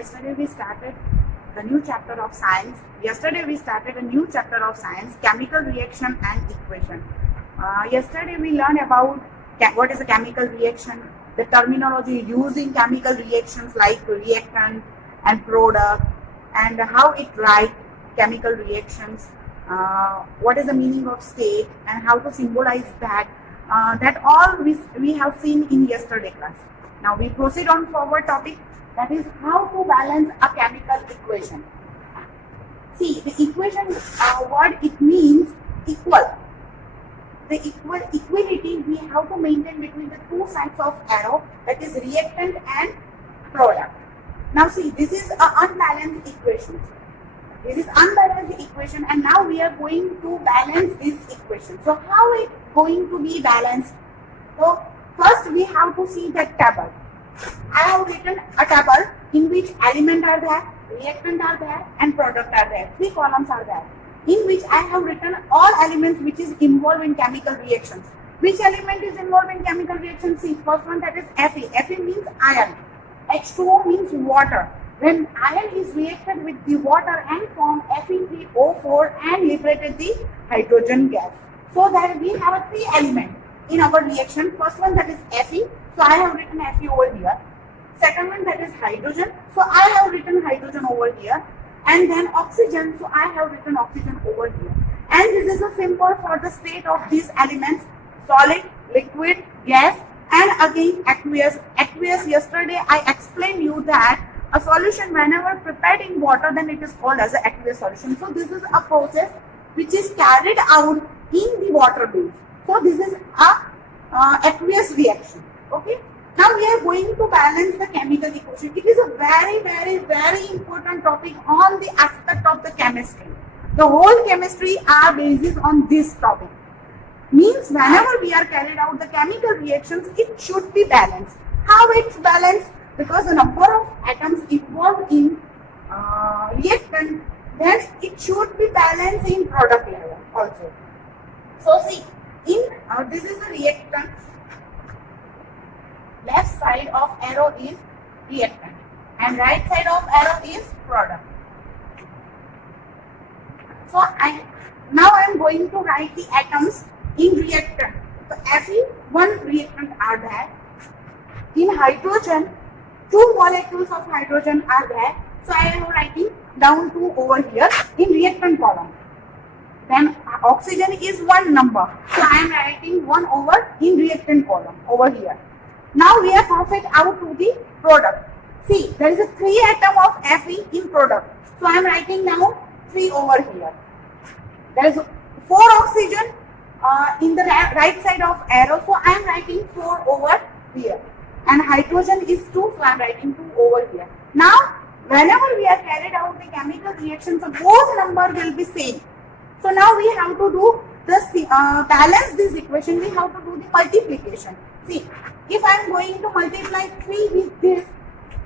yesterday we started the new chapter of science. Yesterday we started a new chapter of science, chemical reaction and equation. Yesterday we learned about what is a chemical reaction, the terminology used in chemical reactions like reactant and product, and how it write chemical reactions, what is the meaning of state and how to symbolize that. That all we have seen in yesterday class. Now we proceed on forward topic, that is how to balance a chemical equation. See, the equation word, it means equal. The equality we have to maintain between the two sides of arrow, that is reactant and product. Now see, this is an unbalanced equation. This is unbalanced equation, and now we are going to balance this equation. So how it going to be balanced? So first we have to see the table. I have written a table in which element are there, reactant are there, and product are there. 3 columns are there, in which I have written all elements which is involved in chemical reactions. Which element is involved in chemical reactions? See, first one, that is Fe. Fe means iron. H2O means water. When iron is reacted with the water and form Fe3O4 and liberated the hydrogen gas. So that we have a 3 element in our reaction. First one, that is Fe. So I have written Fe over here. Second one, that is hydrogen. So I have written hydrogen over here. And then oxygen. So I have written oxygen over here. And this is a symbol for the state of these elements: solid, liquid, gas, and again aqueous. Aqueous, yesterday I explained you that a solution whenever prepared in water, then it is called as an aqueous solution. So this is a process which is carried out in the water base. So this is a aqueous reaction. Okay. Now we are going to balance the chemical equation. It is a very important topic on the aspect of the chemistry. The whole chemistry are basis on this topic. Means whenever we are carried out the chemical reactions, it should be balanced. How it's balanced? Because the number of atoms involved in reactant, then it should be balanced in product level also. So see, in this is a reactant. Left side of arrow is reactant and right side of arrow is product. So now I am going to write the atoms in reactant. So Fe, 1 reactant are there. In hydrogen, 2 molecules of hydrogen are there. So I am writing down 2 over here in reactant column. Then oxygen is 1 number. So I am writing 1 over in reactant column over here. Now we are passing out to the product. See, there is a 3 atom of Fe in product. So I am writing now 3 over here. There is 4 oxygen in the right side of arrow. So I am writing 4 over here. And hydrogen is 2. So I am writing 2 over here. Now, whenever we are carried out the chemical reactions, so both number will be same. So now we have to do the balance this equation. We have to do the multiplication. See, if I am going to multiply 3 with this,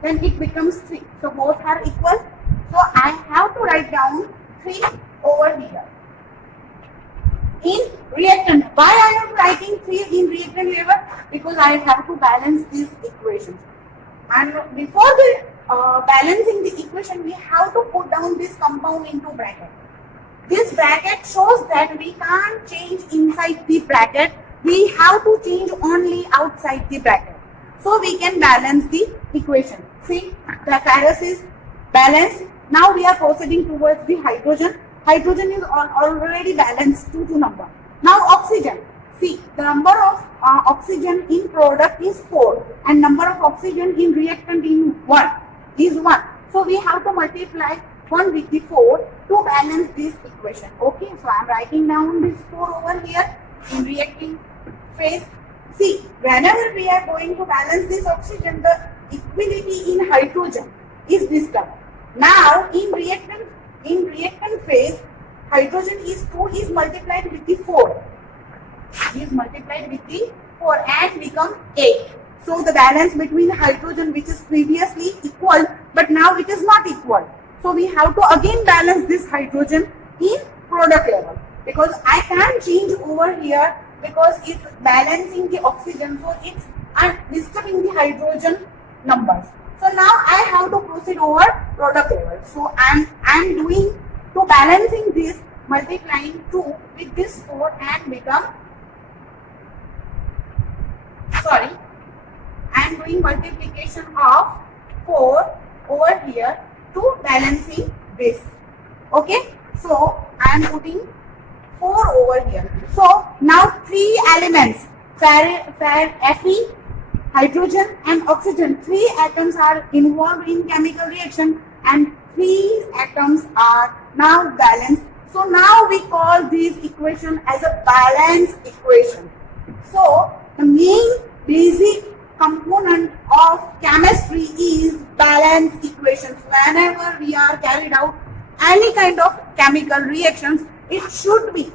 then it becomes 3. So both are equal. So I have to write down 3 over here. In reactant, why I am writing 3 in reactant level? Because I have to balance these equations. And before the balancing the equation, we have to put down this compound into bracket. This bracket shows that we can't change inside the bracket. We have to change only outside the bracket. So we can balance the equation. See, the ferrous is balanced. Now we are proceeding towards the hydrogen. Hydrogen is already balanced 2 number. Now oxygen. See, the number of oxygen in product is 4 and number of oxygen in reactant in 1 is 1. So we have to multiply 1 with the 4 to balance this equation. Okay, so I am writing down this 4 over here in reacting phase. See, whenever we are going to balance this oxygen, the equality in hydrogen is this term. Now in reactant phase, hydrogen is 2 is multiplied with the 4. Is multiplied with the 4 and become 8. So the balance between hydrogen, which is previously equal, but now it is not equal. So we have to again balance this hydrogen in product level, because I can't change over here because it's balancing the oxygen, so it's disturbing the hydrogen numbers. So So now I have to proceed over product level. So I'm doing to balancing this, multiplying 2 with this 4 and become, sorry, I'm doing multiplication of 4 over here to balancing this. Okay, so I am putting 4 over here. So now 3 elements, Fe, hydrogen and oxygen, 3 atoms are involved in chemical reaction and 3 atoms are now balanced. So now we call this equation as a balance equation. So the main basic component of chemistry is balance equations. Whenever we are carried out any kind of chemical reactions, it should be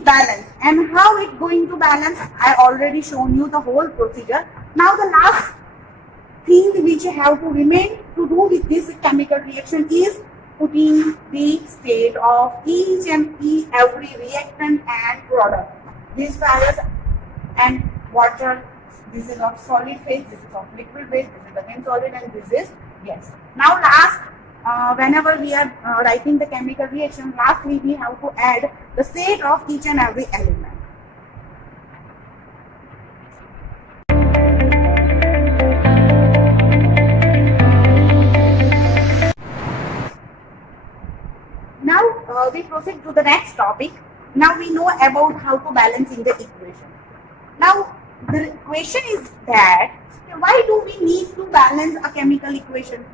balanced. And how it going to balance, I already shown you the whole procedure. Now the last thing which you have to remain to do with this chemical reaction is putting the state of each and every reactant and product. These values and water, this is of solid phase, this is of liquid phase, this is again solid, and this is gas. Now last, whenever we are writing the chemical reaction, lastly we have to add the state of each and every element. Now we proceed to the next topic. Now we know about how to balance in the equation. Now the question is that why do we need to balance a chemical equation?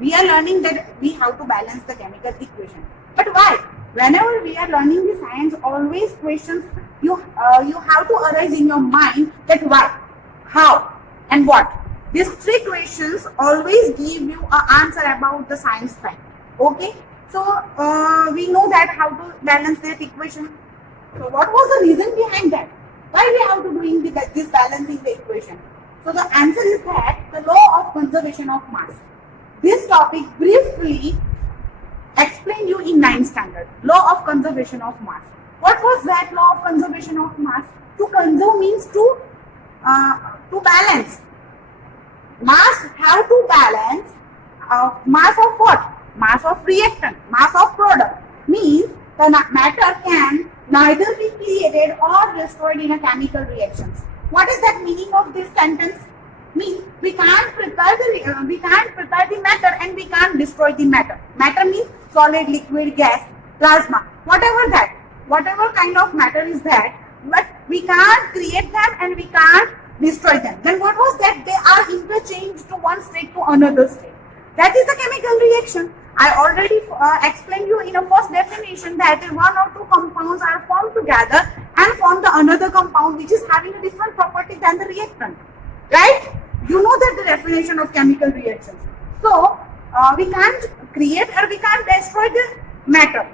We are learning that we have to balance the chemical equation. But why? Whenever we are learning the science, always questions you have to arise in your mind that why, how, and what. These 3 questions always give you an answer about the science fact. Okay? So we know that how to balance that equation. So what was the reason behind that? Why we have to doing this balancing the equation? So the answer is that the law of conservation of mass. This topic briefly explained you in 9th standard. Law of conservation of mass. What was that law of conservation of mass? To conserve means to balance. Mass have to balance mass of what? Mass of reactant, mass of product. Means the matter can neither be created or destroyed in a chemical reactions. What is that meaning of this sentence? Means we can't prepare the matter and we can't destroy the matter. Matter means solid, liquid, gas, plasma, whatever kind of matter is that, but we can't create them and we can't destroy them. Then what was that? They are interchanged to one state to another state. That is the chemical reaction. I already explained you in a first definition that 1 or 2 compounds are formed together and form the another compound which is having a different property than the reactant. Right? You know that the definition of chemical reactions. So, we can't create or we can't destroy the matter.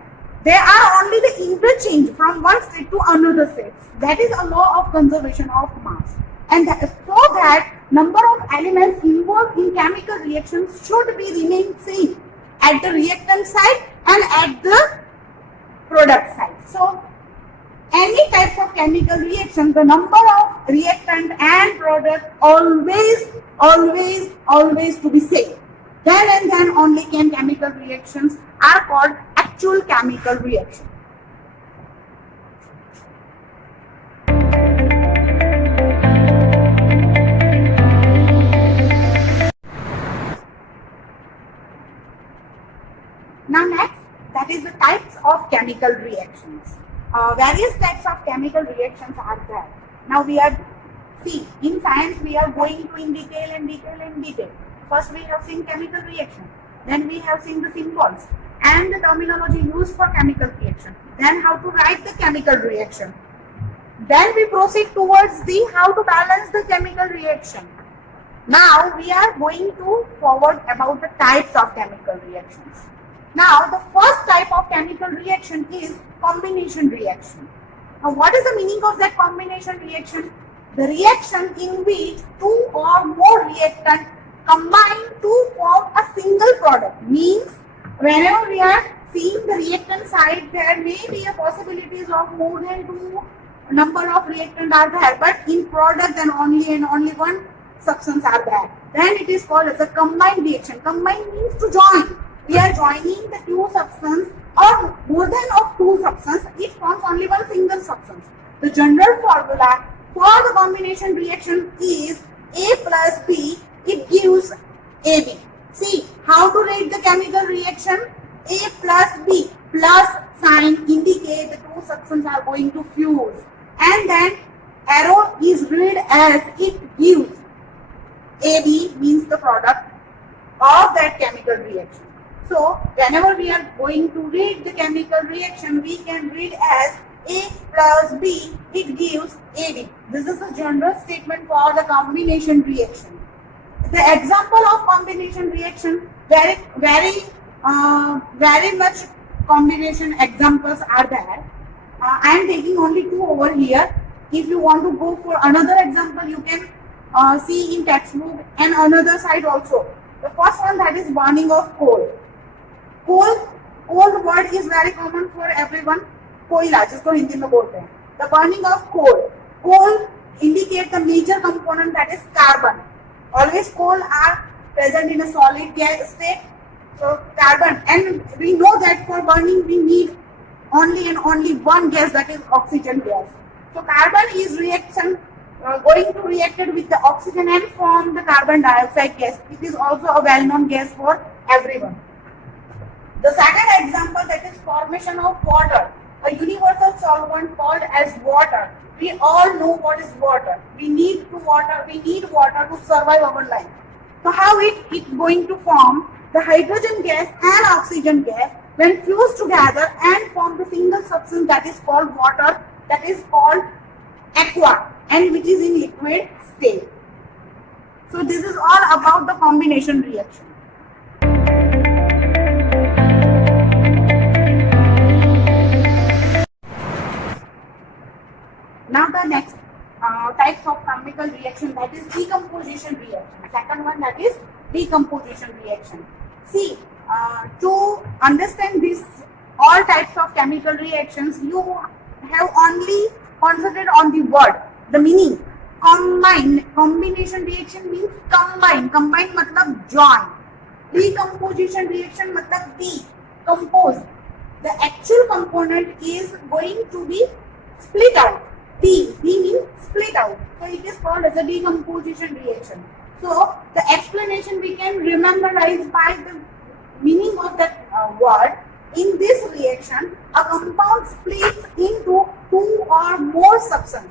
They are only the interchange from one state to another state. That is a law of conservation of mass. And so that number of elements involved in chemical reactions should be remain same at the reactant side and at the product side. So, any types of chemical reaction, the number of reactant and product always to be same. Then and then only can chemical reactions are called actual chemical reaction. Now next, that is the types of chemical reactions. Various types of chemical reactions are there. Now we are, in science we are going to in detail. First we have seen chemical reaction. Then we have seen the symbols and the terminology used for chemical reaction. Then how to write the chemical reaction. Then we proceed towards the how to balance the chemical reaction. Now we are going to forward about the types of chemical reactions. Now the first type of chemical reaction is combination reaction. Now what is the meaning of that combination reaction? The reaction in which 2 or more reactants combine to form a single product. Means whenever we are seeing the reactant side, there may be a possibilities of more than 2 number of reactants are there, but in product then only one substance are there. then it is called as a combined reaction. Combine means to join. We are joining the two substance or more than of two substance. It forms only one single substance. The general formula for the combination reaction is A plus B. It gives AB. See how to write the chemical reaction. A plus B, plus sign indicate the two substances are going to fuse, and then arrow is read as it gives. AB means the product of that chemical reaction. So whenever we are going to read the chemical reaction, we can read as A plus B, it gives AB. This is a general statement for the combination reaction. The example of combination reaction, very much combination examples are there. I am taking only two over here. If you want to go for another example, you can see in textbook and another side also. The first one, that is burning of coal. Coal word is very common for everyone. कोयला जिसको हिंदी में बोलते हैं. The burning of coal. Coal indicate the major component, that is carbon. Always coal are present in a solid gas state. So carbon, and we know that for burning we need only and only one gas, that is oxygen gas. So carbon is reaction going to reacted with the oxygen and form the carbon dioxide gas. It is also a well-known gas for everyone. The second example, that is formation of water, a universal solvent called as water. We all know what is water. We need water to survive our life. So how it going to form? The hydrogen gas and oxygen gas when fused together and form the single substance, that is called water, that is called aqua, and which is in liquid state. So this is all about the combination reaction. Now the next types of chemical reaction, that is decomposition reaction. Second one, that is decomposition reaction. See, to understand this all types of chemical reactions, you have only concentrated on the word, the meaning. Combination reaction means combine. Combine matlab join. Decomposition reaction matlab decompose. The actual component is going to be split out. D means split out. So it is called as a decomposition reaction. So the explanation we can rememberize by the meaning of that word. In this reaction, a compound splits into two or more substances.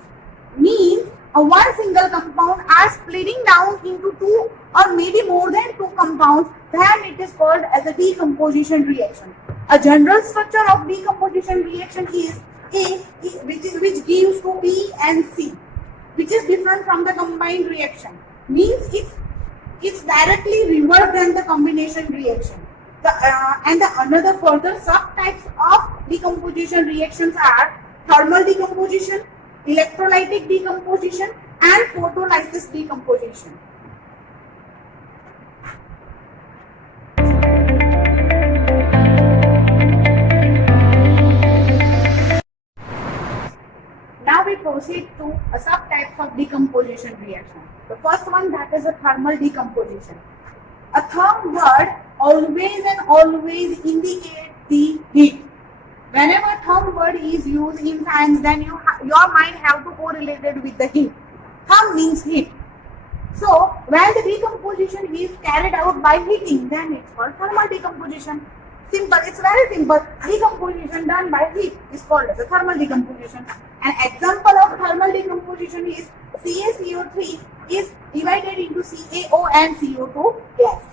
Means one single compound are splitting down into two or maybe more than two compounds. Then it is called as a decomposition reaction. A general structure of decomposition reaction is A, which gives to B and C, which is different from the combined reaction. Means it's directly reverse than the combination reaction. And the another further subtypes of decomposition reactions are thermal decomposition, electrolytic decomposition, and photolysis decomposition. Now we proceed to a subtype of decomposition reaction. The first one, that is a thermal decomposition. A term word always and always indicate the heat. Whenever term word is used in science, then your mind have to correlate it with the heat. Term means heat. So when the decomposition is carried out by heating, then it's called thermal decomposition. Simple, it's very simple. Decomposition done by heat is called as a thermal decomposition. An example of thermal decomposition is CaCO3 is divided into CaO and CO2 gas.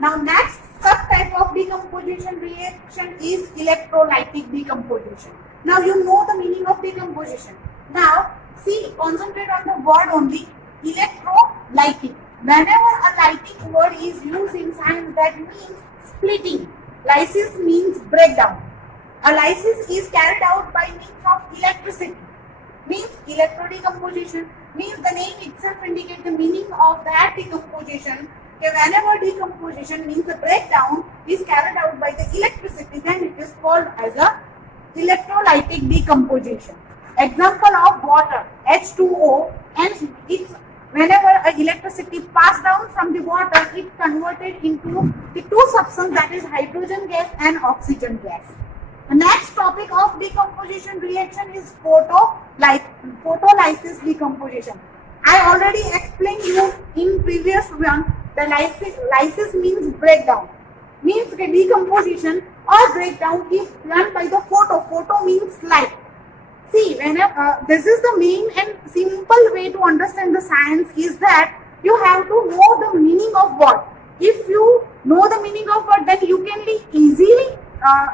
Now next subtype of decomposition reaction is electrolytic decomposition. Now you know the meaning of decomposition. Now see, concentrate on the word only, electrolytic. Whenever a lytic word is used in science, that means splitting. Lysis means breakdown. A lysis is carried out by means of electricity. Means electrodecomposition. Means the name itself indicates the meaning of that decomposition. Whenever decomposition means the breakdown is carried out by the electricity, then it is called as a electrolytic decomposition. Example of water, H2O, and it's whenever electricity passed down from the water, it converted into the two substances, that is hydrogen gas and oxygen gas. The next topic of decomposition reaction is photolysis decomposition. I already explained you in previous one. The lysis means breakdown, means the decomposition or breakdown is done by the photo. Photo means light. See, whenever this is the main and simple way to understand the science is that you have to know the meaning of word. If you know the meaning of word, then you can easily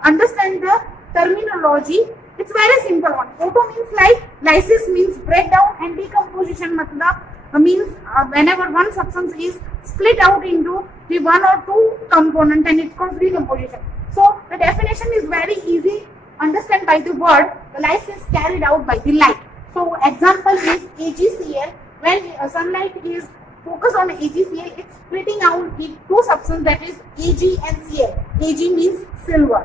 understand the terminology. It's very simple one. Photo means light, lysis means breakdown, and decomposition means whenever one substance is split out into the one or two component, and it's called decomposition. So the definition is very easy. Understand by the word. The light is carried out by the light. So example is AgCl. When sunlight is focused on AgCl, it's splitting out in two substances, that is Ag and Cl. Ag means silver.